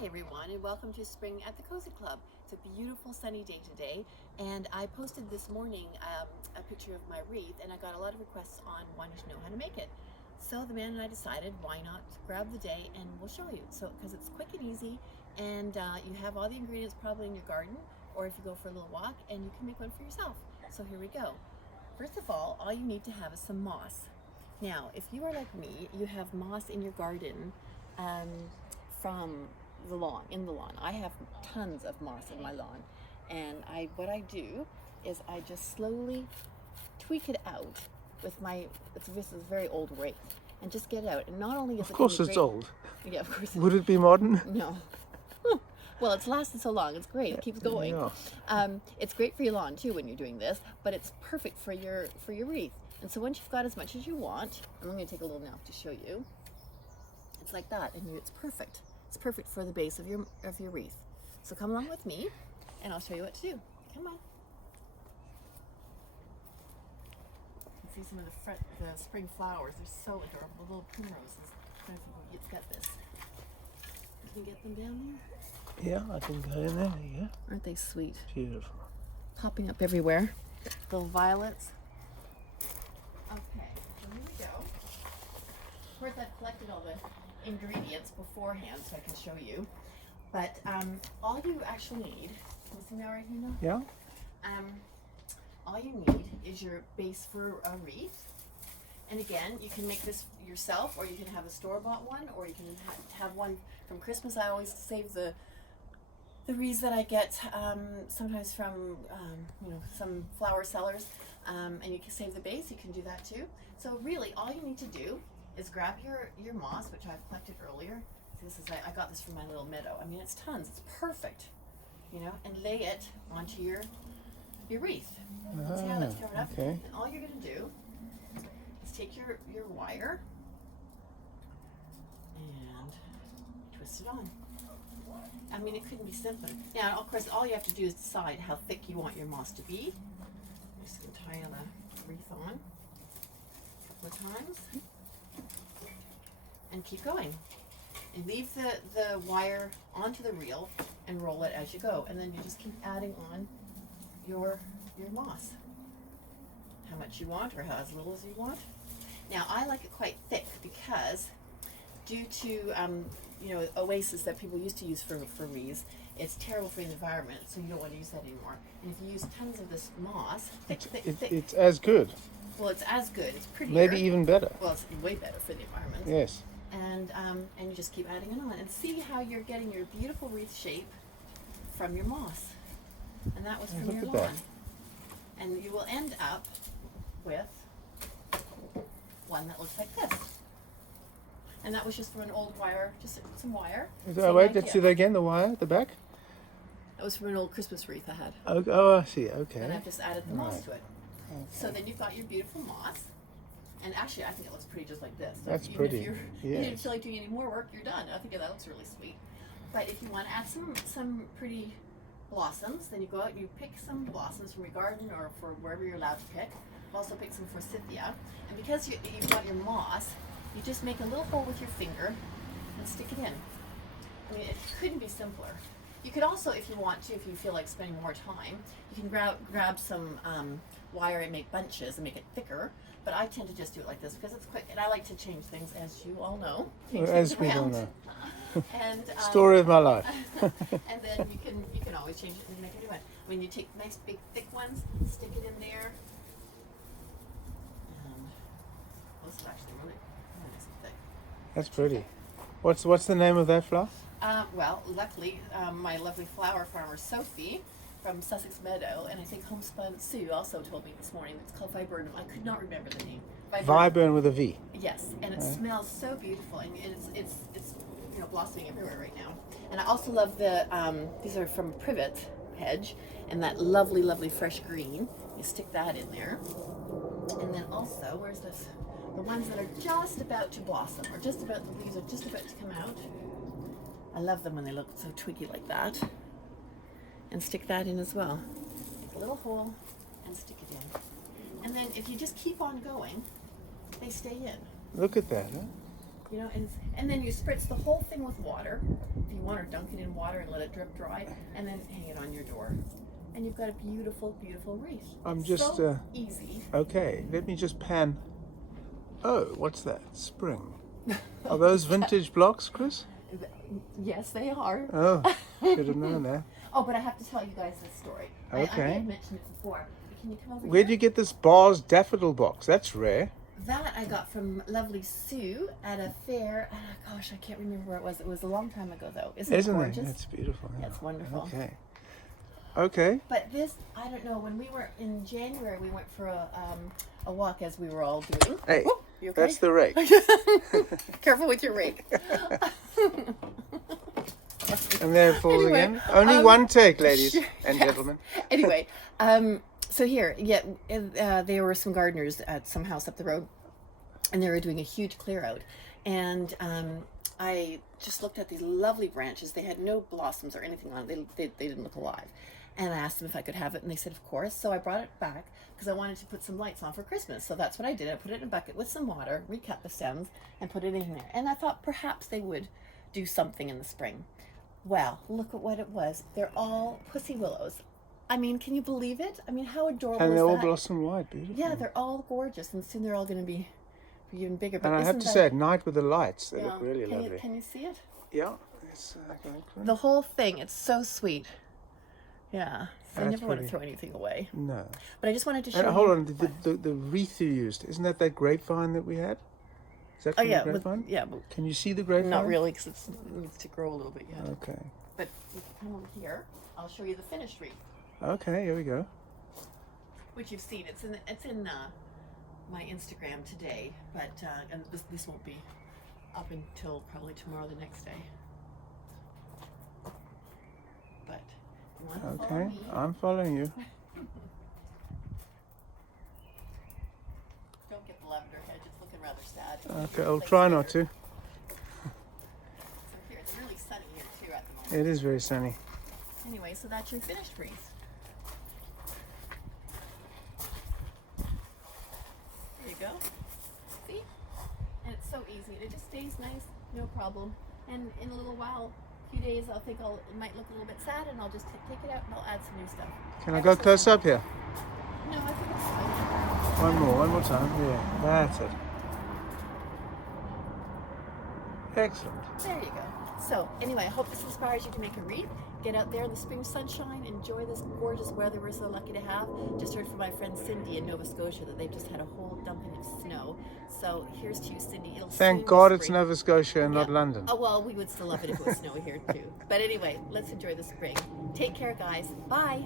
Hi everyone, and welcome to Spring at the Cozy Club. It's a beautiful sunny day today, and I posted this morning a picture of my wreath, and I got a lot of requests on wanting to know how to make it. So the man and I decided, why not grab the day and we'll show you. So because it's quick and easy, and you have all the ingredients probably in your garden, or if you go for a little walk, and you can make one for yourself. So here we go. First of all you need to have is some moss. Now, if you are like me, you have moss in your garden from the lawn, in the lawn. I have tons of moss in my lawn, and what I do is I just slowly tweak it out with my, this is a very old wreath, and just get it out. And not only is Of course it's old. Yeah, of course. Would it be modern? No. Well, it's lasted so long. It's great. It keeps going. Yeah. It's great for your lawn too when you're doing this, but it's perfect for your wreath. And so once you've got as much as you want, I'm going to take a little now to show you. It's like that, and it's perfect. It's perfect for the base of your wreath. So come along with me, and I'll show you what to do. Come on. You can see some of the spring flowers. They're so adorable. Little primroses. I don't know if you can get this. Can you get them down there? Yeah, I can go in there. Yeah. Aren't they sweet? Beautiful. Popping up everywhere. Little violets. Okay, so here we go. Of course, I've collected all the ingredients beforehand so I can show you. But all you actually need, can you see me all right, Nina? Yeah. All you need is your base for a wreath. And again, you can make this yourself, or you can have a store-bought one, or you can have one from Christmas. I always save the wreaths that I get sometimes from some flower sellers, and you can save the base. You can do that too. So really, all you need to do is grab your moss, which I've collected earlier. This is I got this from my little meadow. I mean, it's tons. It's perfect, and lay it onto your wreath. See how that's covered up? Okay. And all you're going to do is take your wire and twist it on. I mean, it couldn't be simpler. Now, of course, all you have to do is decide how thick you want your moss to be. I'm just going to tie the wreath on a couple of times. And keep going. And leave the wire onto the reel and roll it as you go. And then you just keep adding on your moss. How much you want, or as little as you want. Now, I like it quite thick because due to Oasis that people used to use for wreaths, it's terrible for the environment, so you don't want to use that anymore. And if you use tons of this moss, thick. It's as good. Well, it's as good. It's prettier. Maybe even better. Well, it's way better for the environment. Yes. And you just keep adding it on, and see how you're getting your beautiful wreath shape from your moss. And that was from Look your at lawn. that. And you will end up with one that looks like this. And that was just from an old wire, just some wire. Wait, let's see that again, the wire at the back. That was from an old Christmas wreath I had. Oh, I see, okay. And I've just added the moss Right. to it. Okay. So then you've got your beautiful moss. And actually, I think it looks pretty just like this. So That's even pretty, If you yes. didn't feel like doing any more work, you're done. I think that looks really sweet. But if you want to add some pretty blossoms, then you go out and you pick some blossoms from your garden or for wherever you're allowed to pick. Also pick some forsythia. And because you've got your moss, you just make a little hole with your finger and stick it in. I mean, it couldn't be simpler. You could also, if you want to, if you feel like spending more time, you can grab some wire and make bunches and make it thicker. But I tend to just do it like this because it's quick, and I like to change things, as you all know. As we all know. And Story of my life. and then you can always change it and make a new one. When you take nice big thick ones, stick it in there. This is actually really nice and thick. That's pretty. What's the name of that flower? Well, luckily, my lovely flower farmer Sophie from Sussex Meadow, and I think Homespun Sue also told me this morning. It's called Viburnum. I could not remember the name. Viburnum with a V. Yes, and it smells so beautiful, and it's blossoming everywhere right now. And I also love these are from privet hedge, and that lovely fresh green. You stick that in there, and then also where's this? The ones that are just about to blossom, or just about the leaves are just about to come out. I love them when they look so twiggy like that. And stick that in as well. Make a little hole and stick it in. And then if you just keep on going, they stay in. Look at that, huh? You know, and then you spritz the whole thing with water, if you want, or dunk it in water and let it drip dry, and then hang it on your door. And you've got a beautiful, beautiful wreath. I'm just so easy. Okay, let me just pan. Oh, what's that? Spring. Are those vintage blocks, Chris? Yes, they are. Oh, should have known that. Oh, but I have to tell you guys this story. Okay. I may have mentioned it before. Can you come over Where'd here? you get this Bars daffodil box? That's rare. That I got from lovely Sue at a fair. Gosh, I can't remember where it was. It was a long time ago, though. Isn't it gorgeous? it? It's beautiful. Yeah. It's wonderful. Okay. Okay. But this, I don't know. When we were in January, we went for a walk, as we were all doing. Hey, Whoop, you okay? that's the rake. Careful with your rake. And there it falls Anyway, again. Only one take, ladies and gentlemen. Anyway, so here, there were some gardeners at some house up the road, and they were doing a huge clear out. And I just looked at these lovely branches. They had no blossoms or anything on it. They didn't look alive. And I asked them if I could have it, and they said, of course. So I brought it back because I wanted to put some lights on for Christmas. So that's what I did. I put it in a bucket with some water, recut the stems, and put it in there. And I thought perhaps they would do something in the spring. Well, look at what it was. They're all pussy willows. I mean, can you believe it? I mean, how adorable And is they all that? blossom white, beautiful. Yeah, they're all gorgeous, and soon they're all going to be even bigger. But And I have isn't to that- say, at night with the lights, they yeah, look really can lovely. can you see it? Yeah. It's, going through. The whole thing, it's so sweet. Yeah, so I That's never want to pretty. throw anything away. No. But I just wanted to show And you. hold on, the wreath you used, isn't that grapevine that we had? Is that Oh from yeah, the grapevine? but Can you see the grapevine? not really, because it needs to grow a little bit yet. Okay. But if you come over here, I'll show you the finished wreath, Okay, here we go. which you've seen. It's in my Instagram today, but and this won't be up until probably tomorrow, the next day. But you want to follow Okay, me? I'm following you. Don't get the lavender hedge. It's looking rather sad. Okay, I'll try not to. So here, it's really sunny here too at the moment. It is very sunny. Anyway, so that's your finished wreath. There you go. See? And it's so easy. It just stays nice, no problem. And in a little while, a few days, it might look a little bit sad, and I'll just take it out and I'll add some new stuff. Can I go close up here? No, I think it's fine. One more time. Yeah, that's it. Excellent. There you go. So anyway, I hope this inspires you to make a wreath. Get out there in the spring sunshine, enjoy this gorgeous weather we're so lucky to have. Just heard from my friend Cindy in Nova Scotia that they've just had a whole dumping of snow. So here's to you, Cindy. It'll Thank soon God be it's spring. Nova Scotia and not Yeah. London. Oh, well, we would still love it if it was snowy here too. But anyway, let's enjoy the spring. Take care, guys. Bye.